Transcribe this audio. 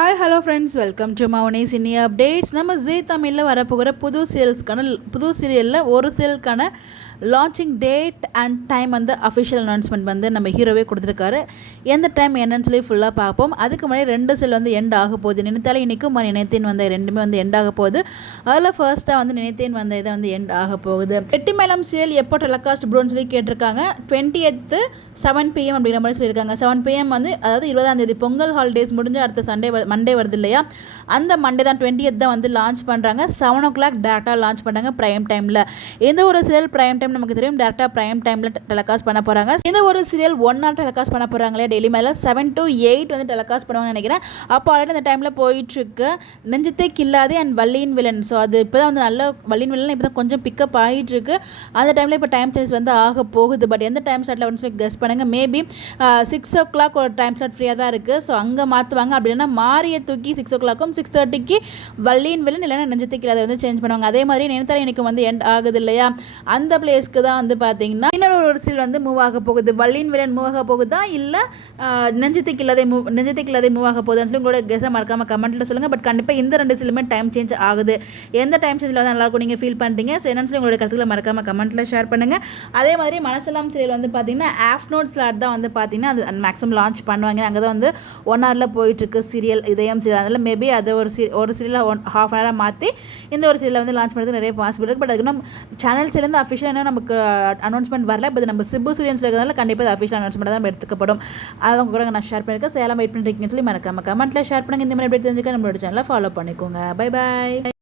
Hi hello friends, welcome to Mouni cine updates. நம்ம Zee தமிழில் வரப்போகிற புது சீரியலில் ஒரு சீரியலுக்கான லான்ச்சிங் டேட் அண்ட் டைம் வந்து அஃபிஷியல் அனௌன்ஸ்மெண்ட் வந்து நம்ம ஹீரோவே கொடுத்துருக்காரு. எந்த டைம் என்னன்னு சொல்லி ஃபுல்லாக பார்ப்போம். அதுக்கு முன்னாடி 2 சீரியல் வந்து எண்ட் ஆக போகுது. நினைத்தாலே இன்றைக்கும் நினைத்தேன் வந்த ரெண்டுமே வந்து எண்ட் ஆக போகுது. அதில் ஃபர்ஸ்ட்டாக வந்து நினைத்தேன் வந்த இதை வந்து எண்ட் ஆக போகுது. வெட்டிமேளம் சீரியல் எப்போ டெலிகாஸ்ட் ப்ரோன்னு சொல்லி கேட்டிருக்காங்க. 20th 7 PM அப்படிங்கிற மாதிரி சொல்லியிருக்காங்க. 7 PM வந்து அதாவது 20ஆம் தேதி பொங்கல் ஹாலிடேஸ் முடிஞ்சு அடுத்த மண்டே வருது இல்லையா, அந்த மண்டே தான் 20th தான் வந்து லான்ச் பண்ணுறாங்க. 7 o'clock டேரெக்டாக லான்ச் பண்ணுறாங்க ப்ரைம் டைமில். எந்த ஒரு சீரியல் ப்ரைம் டைம் நமக்கு தெரியும், டேரெக்டாக ப்ரைம் டைமில் டெலிகாஸ்ட் பண்ண போகிறாங்க. இந்த ஒரு சீரியல் 1 hour டெலிகாஸ்ட் பண்ண போகிறாங்களே டெய்லி மேலே 7 to 8 வந்து டெலிகாஸ்ட் பண்ணுவாங்கன்னு நினைக்கிறேன். அப்போ ஆல்ரெடி அந்த டைமில் போயிட்டுருக்கு நெஞ்சத்தை கில்லாதே அண்ட் வள்ளியின் வில்லன். ஸோ அது இப்போ தான் வந்து நல்ல வள்ளியின் வில்லன் இப்போ தான் கொஞ்சம் பிக்கப் ஆகிட்டுருக்கு. அந்த டைமில் இப்போ டைம் சேஞ்ச் வந்து ஆக போகுது. பட் எந்த டைம் ஸ்லாட்டில் வந்து சொல்லி கெஸ் பண்ணுங்கள். மேபி 6 o'clock ஒரு டைம் ஸ்லாட் ஃப்ரீயாக தான் இருக்குது. ஸோ அங்கே மாற்றுவாங்க. அப்படின்னா மாரியை தூக்கி 6 o'clock 6:30 வள்ளியின் வில்லன் இல்லைன்னா நெஞ்சத்துக்கு அதை வந்து சேஞ்ச் பண்ணுவாங்க. அதே மாதிரி நினைத்தாலே எனக்கு வந்து எண்ட் ஆகுது இல்லையா, அந்த பிளேஸ்க்கு தான் வந்து பார்த்தீங்கன்னா இன்னொரு சீரியல் வந்து மூவ் ஆக போகுது. வள்ளியின் வில்லன் மூவ் ஆக போகுதா இல்லை நெஞ்சத்துக்கு இல்லாத மூவ் ஆக போகுதுன்னு சொல்லி உங்களோட கெஸை மறக்காமல் கமெண்ட்டில் சொல்லுங்கள். பட் கண்டிப்பாக இந்த 2 சீரியலுமே டைம் சேஞ்ச் ஆகுது. எந்த டைம் சேஞ்சில் வந்து நல்லாயிருக்கும் நீங்கள் ஃபீல் பண்ணுறீங்க? ஸோ என்னன்னு சொல்லி உங்களோட கருத்துக்களை மறக்காமல் கமெண்ட்டில் ஷேர் பண்ணுங்கள். அதே மாதிரி மனசெல்லாம் சீரியல் வந்து பார்த்தீங்கன்னா ஆஃப்டர்நூன் ஸ்லாட் தான் வந்து பார்த்தீங்கன்னா அது மேக்ஸிமம் லான்ச் பண்ணுவாங்க. அங்கே தான் வந்து 1 hour போயிட்டுருக்கு சீரியல் இதயம் சீரியல். அதனால் மேபி அதை ஒரு சீரியலாக half an hour மாற்றி இந்த ஒரு சீரியலை வந்து லான்ச் பண்ணுறது நிறைய பாசிபிள் இருக்குது. பட் அதுக்கு நம்ம சேனல் சீரியல் அஃபிஷியல் என்ன நமக்கு அனௌன்ஸ்மெண்ட் வரல. இப்போ நம்ம சிபு சீரியல்ஸ் இருக்கிறதால கண்டிப்பாக அஃபிஷியல் அனௌன்ஸ்மெண்ட் தான் நம்ம எடுத்துக்கப்படும். அதை உங்க கூட நான் ஷேர் பண்ணியிருக்கேன். சேலம் வெயிட் பண்ணிருக்கீங்கன்னு சொல்லி மறக்காம கமெண்ட்டில் ஷேர் பண்ணுங்கள். இந்த மாதிரி எப்படி தெரிஞ்சுக்க நம்மளோட சேனலை ஃபாலோ பண்ணிக்கோங்க. Bye bye.